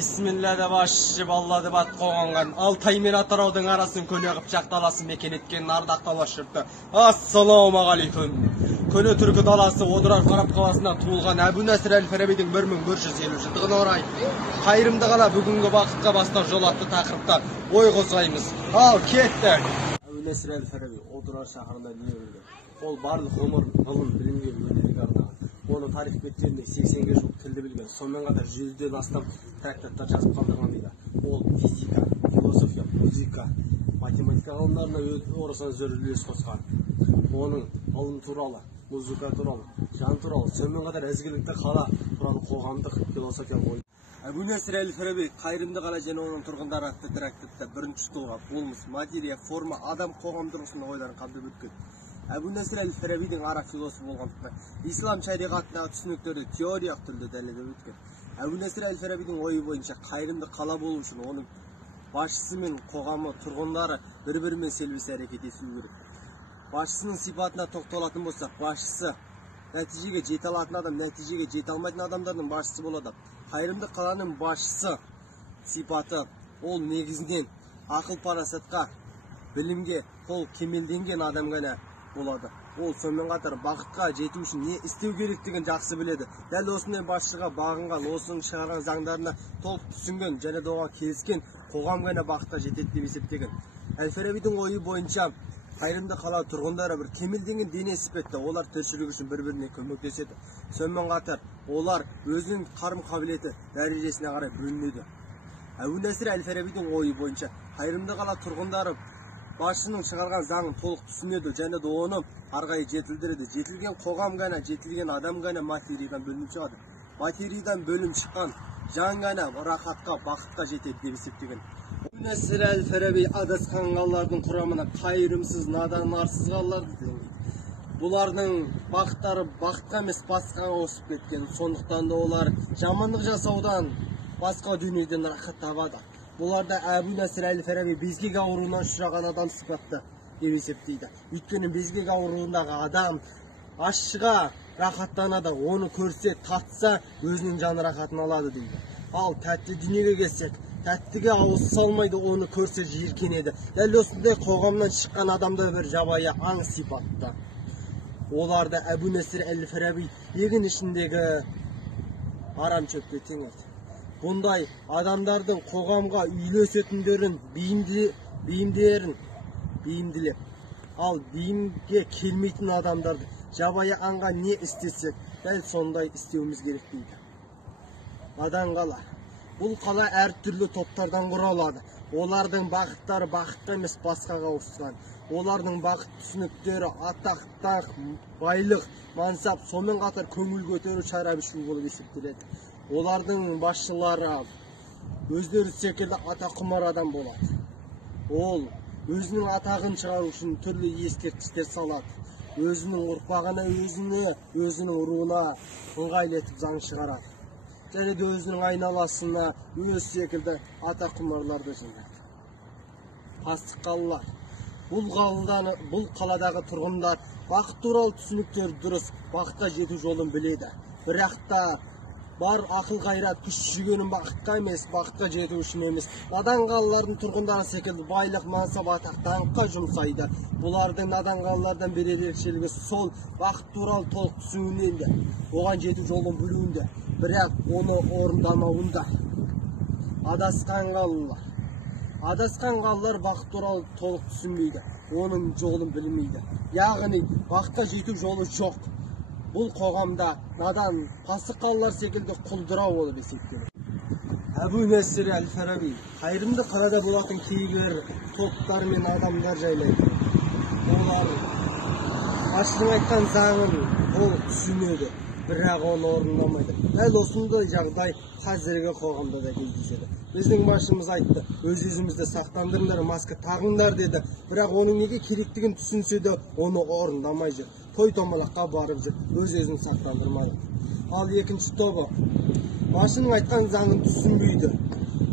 Бисмилля деп ашып Алла деп ат қойғанған Алтай мен Атыраудың арасын көне қып жақталасын мекен еткен ардақты алаш жұрты. Ассалаумағалейкум. Көне түркі даласы Одырар Қарап қаласында туылған Әбу Насыр әл-Фарабидің 1150 жылдығына орай қайырымды қала бүгінгі бақытқа бастар жол атты тақырыпта ой қозғаймыз. Ал кеттік. Әбу Насыр әл-Фараби Одырар шаһарында дүниеге келген. Ол барлық ғұмырын ғылым, білімге, өнерге арнаған. Оның тарих беттерінде 80-ге жуық тілді білген, сонымен қатар 100-ден астам трактаттар жазып қалдырған дейді. Ол физика, философия, музыка, математика ғылымдарына орасан зор үлес қосқан. Оның ғылым туралы, музыка туралы, жан туралы, сонымен қатар ізгілікті қала туралы қоғамдық философия ой. Әбу Насыр әл-Фараби қайырымды қала және оның тұрғындары атты трактатта бірінші тұлға, болмыс, материя, форма, адам қоғам тұрғысында ойларын қамтып өткен. Әбу Насыр әл-Фарабидің араб философы болғандықтан ислам шариғатындағы түсініктерді теориялық түрде дәлелдеп өткен. Әбу Насыр әл-Фарабидің ойы бойынша қайырымды қала болу үшін оның басшысы мен қоғамы тұрғындары бір-бірімен селбесе әрекет етуі керек. Басшысының сипатына тоқталатын болсақ, басшысы нәтижеге жете алатын адам, нәтижеге жете алмайтын адамдардың басшысы болады. Қайырымды қаланың басшысы сипаты ол негізінен ақыл-парасатқа, білімге қол кемелденген адам ғана болады. Ол сонымен қатар бақытқа жету үшін не істеу керектігін жақсы біледі. Дәл осындай басшыға бағынған, осының шығарған заңдарына толық түсінген және де оған келіскен қоғам ғана бақытқа жетеді деп есептеген. Әл-Фарабидің ойы бойынша қайырымды қала тұрғындары бір кемелденген дене іспетті, олар тіршілік үшін бір-біріне көмектеседі. Сонымен қатар олар өзінің қарым-қабілеті дәрежесіне қарай бөлінеді. Әбу Насыр әл-Фарабидің ойы бойынша қайырымды қала тұрғындары басшының шығарған заңын толық түсінеді және де оны арғайы жетілдіреді. Жетілген қоғам ғана, жетілген адам ғана материядан бөлініп шығады. Материядан бөлініп шыққан жан ғана рахатқа, бақытқа жетеді деп есептеген. Әбу Насыр әл-Фараби адасқан қалалардың құрамына қайырымсыз, надан, арсыз қалаларды тізген. Бұлардың бақыттары бақытқа емес басқаға ауысып кеткен. Сондықтан да олар жамандық жасаудан басқа дүниеден рахат табады. Бұларда Әбу Насыр әл-Фараби безгек ауруына ұшыраған адам сипатты деп есептейді. Өйткені безгек ауруындағы адам ащыға рахаттанады, оны көрсе, татса, өзінің жаны рахатын алады дейді. Ал тәтті дүниеге келсек, тәттіге ауыз салмайды, оны көрсе жиіркенеді. Дәл осындай қоғамнан шыққан адамда бір жабайы аң сипатты. Оларда Әбу Насыр әл-Фараби егін ішіндегі арам шөпке теңейді. Бұндай адамдардың қоғамға үйлесетіндерін бейімділеп, ал бейімге келмейтін адамдарды жабайы аңға не істесек, дәл сондай істеуіміз керек дейді. Надан қала. Бұл қала әртүрлі топтардан құралады. Олардың бақыттары бақытқа емес басқаға ауысқан. Олардың бақыт түсініктері атақ, байлық, мансап, сонымен қатар көңіл көтеру, шарап ішу болып есептеледі. Олардың басшылары өздері секілді атаққұмар адам болады. Ол өзінің атағын шығару үшін түрлі ескерткіштер салады. Өзінің ұрпағына, өзінің руына ыңғайлы етіп заң шығарады. Және де өзінің айналасына өз секілді атаққұмарларды жинайды. Қастық қалалар. Бұл қаладағы тұрғындар бақыт туралы түсініктер дұрыс, бақытқа жету жолын біледі. Бірақ та бар ақыл қайрат күш жүргенін бақытқа емес, бақытқа жету үшін емес. Надан қалалардың тұрғындары секілді байлық, мансап, атақ, даңққа жұмсайды. Бұлардың надан қалалардан бір ерекшелігі сол бақыт туралы толық түсінуінде, оған жету жолын білуінде, бірақ оны орындамауында. Адасқан қалалар бақыт туралы толық түсінбейді, оның жолын білмейді. Яғни бақытқа жету жолы жоқ. Бұл қоғамда надан, пасық қалалар секілді құлдырау болып есептеледі. Әбу Насыр әл-Фараби қайырымды қалада болатын кейбір топтар мен адамдар жайлы айтады. Олар басшының айтқан заңын ол түсінеді, бірақ оны орындамайды. Дәл осындай жағдай қазіргі қоғамда да кездеседі. Біздің басшымыз айтты, өз-өзімізді сақтандырыңдар, маска тағыңдар деді. Бірақ оның неге керектігін түсінсе де оны орындамай жүр. Той-томалаққа барып жүр, өз-өзін сақтандырмайды. Ал екінші тобы басшының айтқан заңын түсінбейді,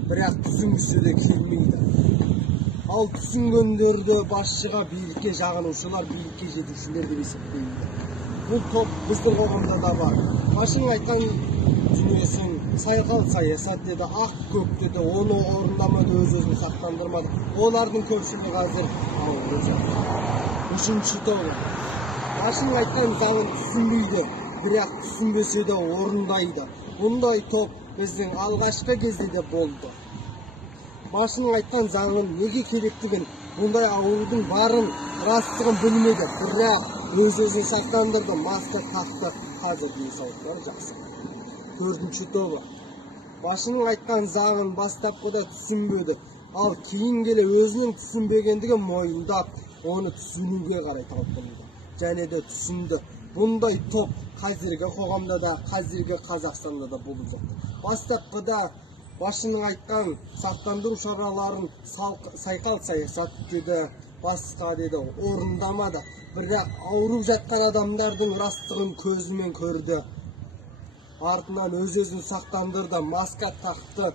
бірақ түсінгісі де келмейді. Ал түсінгендерді басшыға билікке жағынушылар, билікке жетушілер деп есептейді. Бұл топ біздің қоғамда да бар. Басшының айтқан дүниесін Сайқал саясат деді, ақ көк деді, оны орындамады, өз-өзін сақтандырмады. Олардың көпшілігі қазір ауылда жатыр. Үшінші тобы. Башын айтқан заңын түсінбейді, бірақ түсінбесе де орындайды. Бұндай топ біздің алғашқы кезде де болды. Башын айтқан заңын неге керектігін, бұндай ауылдың барын, растығын білмеді, бірақ өз-өзін сақтандырды, маска тақты, қазір денсаулықтары жақсы. Төртінші тобы. Башының айтқан заңын бастапқыда түсінбеді, ал кейін келе өзінің түсінбегендігін мойындап, оны түсінуге қарай талпынды. Және де түсінді. Бұндай топ қазіргі қоғамда да, қазіргі Қазақстанда да болып жатыр. Бастапқыда башының айтқан сақтандыру шараларын сайқал саясат деді, басқа деді, орындамады. Бірақ ауырып жатқан адамдардың растығын көзімен көрді. Артынан өз-өзін сақтандырды, маска тақты,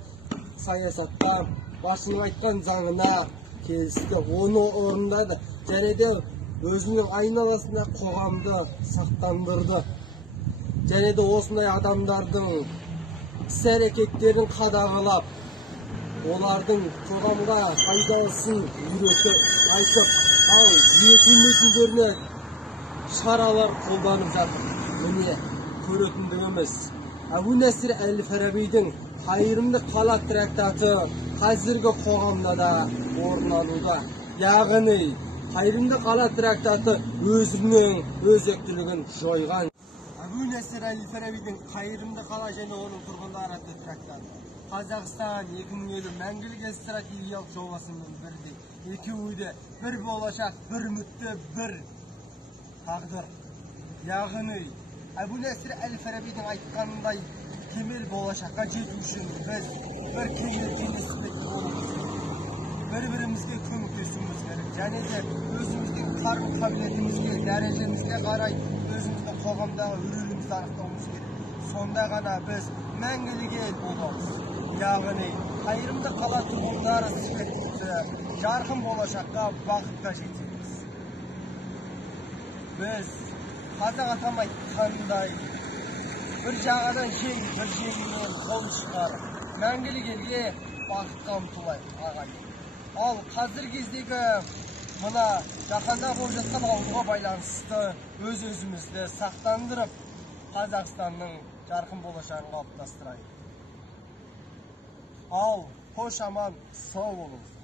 саясатта башының айтқан заңына келісті, оны орындады. Және де өзінің айналасында қоғамды сақтандырды. Және де осындай адамдардың іс-әрекеттерін қадағалап, олардың қоғамға пайдалысын айтып, ал үйретілмейтіндеріне шаралар қолданып жатыр. Міне көретіндігіміз. Әбу-Насыр әл-Фарабидің қайырымды қала трактаты қазіргі қоғамда да орын алуда. Яғни қайырымды қала трактаты өзінің өзектілігін жойған. Әбу-Насыр әл-Фарабидің қайырымды қала және оның тұрғындары атты трактаты. Қазақстан 2050 мәңгілік стратегиялық жобасының бірдей. Екеуі де бір болашақ, бір үмітті, бір тағдыр. Яғни Әбу-Насыр әл-Фарабидің айтқанындай кемел болашаққа жету үшін біз бір кемел кеңістікте боламыз. Бір-бірімізге көмектесуіміз керек. Және де өзіміздің қарым-қабілетімізге, дәрежемізге қарай өзіміздің қоғамдағы рөлімізді анықтауымыз керек. Сонда ғана біз мәңгілік ел боламыз. Яғни қайырымды қала тұрғындары іспетті жарқын болашаққа, бақытқа жетеміз. Біз қазақ атам айтқандай бір жағадан жең, бір жеңінен қол шығарып, мәңгілік елге бақытқа ұмтылайық ағайын. Ал қазір кездегі мына жаһанда болып жатқан ауруға байланысты өз-өзімізді сақтандырып, Қазақстанның жарқын болашағын қалыптастырайық. Ал қош аман, сау болыңыз.